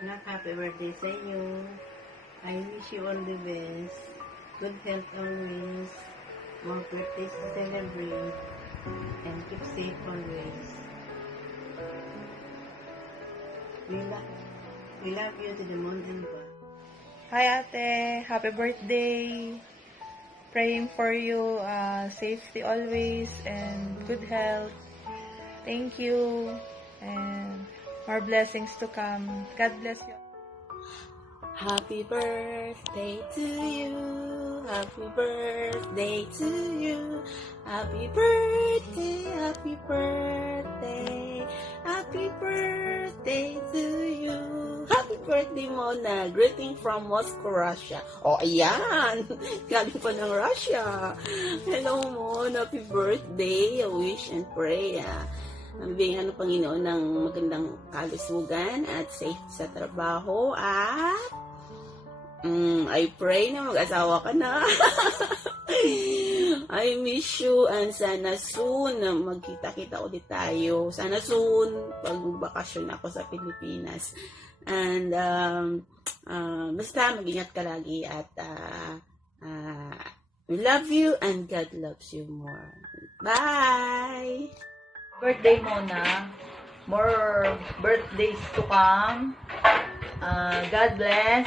Anak, happy birthday sa iyo. I wish you all the best. Good health always. More birthdays to celebrate. And keep safe always. We love you to the moon and back. Hi ate, happy birthday. Praying for you, safety always and good health. Thank you and more blessings to come. God bless you. Happy birthday to you. Happy birthday to you. Happy birthday, happy birthday. Happy birthday to you. Happy birthday, Mona. Greeting from Moscow, Russia. Oh, ayan. Galing pa ng Russia. Hello, Mona. Happy birthday. I wish and pray. Bigyan ng Panginoon ng magandang kalusugan at safe sa trabaho at I pray na mag-asawa ka na. I miss you and sana soon na magkita-kita ulit tayo. Sana soon pag magbakasyon ako sa Pilipinas. And basta mag-ingat ka lagi at we love you and God loves you more. Bye! Birthday Mona. More birthdays to come. God bless.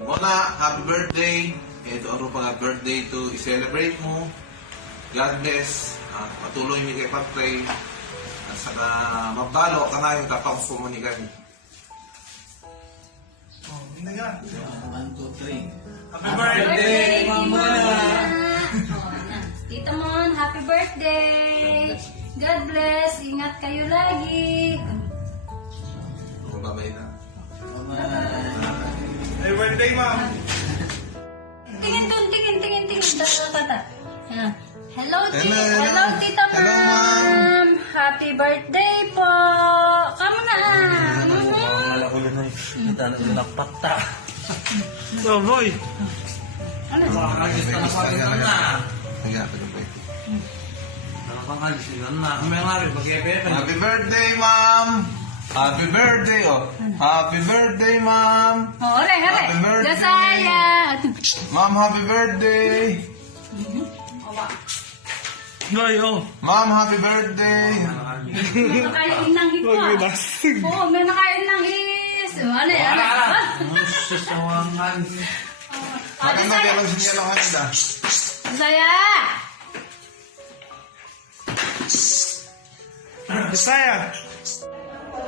Mona, happy birthday. Ito ang pang birthday to i-celebrate mo. God bless. Patuloy mo kay pag-pray. At saka mabalo ka na yung kapag-komunikan. Oh, hindi nga. 1, 2, 3. Happy birthday, Mama! Tita Mon, happy birthday! God bless! Ingat kayo lagi! Babay na. Happy birthday, Ma'am! Tingin doon, tingin. Tata. Hello, Hello, hello, Tita hello, Ma'am! Happy birthday po! Kamu na! Malakulo na yung nakpakta. So, boy! Ano? Makakalis ka na pa rin na. Nag-happy birthday. Nakakalis ka na. May nga rin, mag-epe. Happy birthday, Ma'am! Happy birthday, oh! Happy birthday, Ma'am! Oh, hore! Happy birthday! Gasaya! Ma'am, happy birthday! Boy, oh! Ma'am, happy birthday! Nakakain ng hipwa. Oo, may nakain ng is. Ano yan? Sasawangan. Maganda kayo lang sinyalangan nila. Gasaya! Bisaya!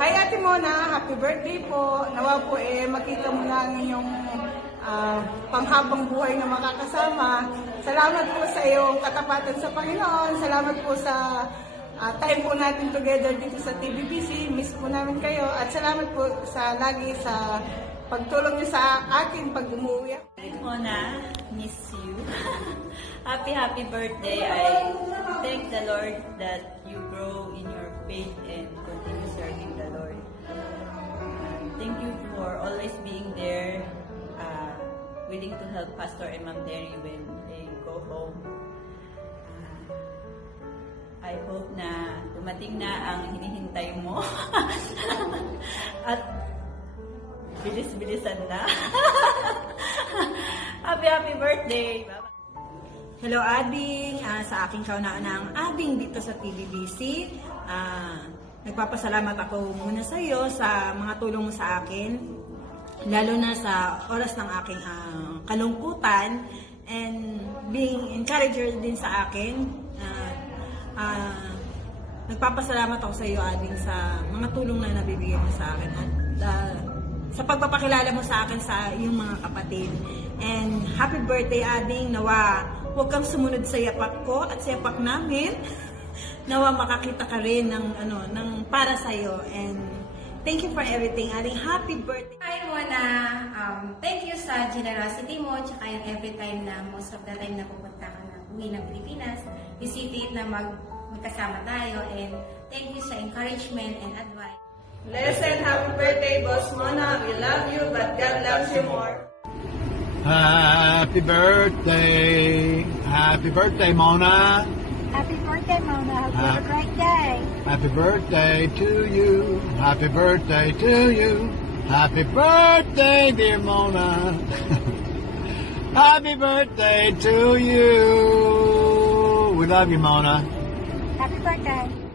Hi Ate Mona, happy birthday po. Nawa po makita mo na ang inyong panghabang buhay na makakasama. Salamat po sa iyong katapatan sa Panginoon. Salamat po sa time po natin together dito sa TVBC. Miss po namin kayo. At salamat po sa lagi sa pagtulong niyo sa akin pag umuwi. Mona, miss you. Happy birthday. I thank the Lord that you grow in your faith and continue serving the Lord. Thank you for always being there, willing to help Pastor and Ma'am Terry when they go home. I hope na dumating na ang hinihintay mo. At bilis-bilisan na. Happy birthday! Bye-bye. Hello, Ading. Sa aking kauna-unang Ading dito sa TVBC. Nagpapasalamat ako muna sa iyo sa mga tulong mo sa akin. Lalo na sa oras ng aking kalungkutan and being encourager din sa akin. Nagpapasalamat ako sa iyo, Ading, sa mga tulong na nabibigay mo sa akin. At sa pagpapakilala mo sa akin sa iyong mga kapatid. And happy birthday, Ading. Nawa huwag kang sumunod sa yapak ko at sa yapak namin. Nawa makakita ka rin ng para sa iyo. And thank you for everything, Ading. Happy birthday. Hi, Mona. Thank you sa generosity mo, tsaka yung every time na most of the time na pupunta ka na uwi ng Pilipinas, isipin na magkasama tayo, and thank you sa encouragement and advice. Blessed happy birthday, Boss Mona. We love you, but God loves you more. Happy birthday. Happy birthday, Mona. Happy birthday, Mona. Hope you have a great day. Happy birthday to you. Happy birthday to you. Happy birthday, dear Mona. Happy birthday to you. We love you, Mona. Happy birthday!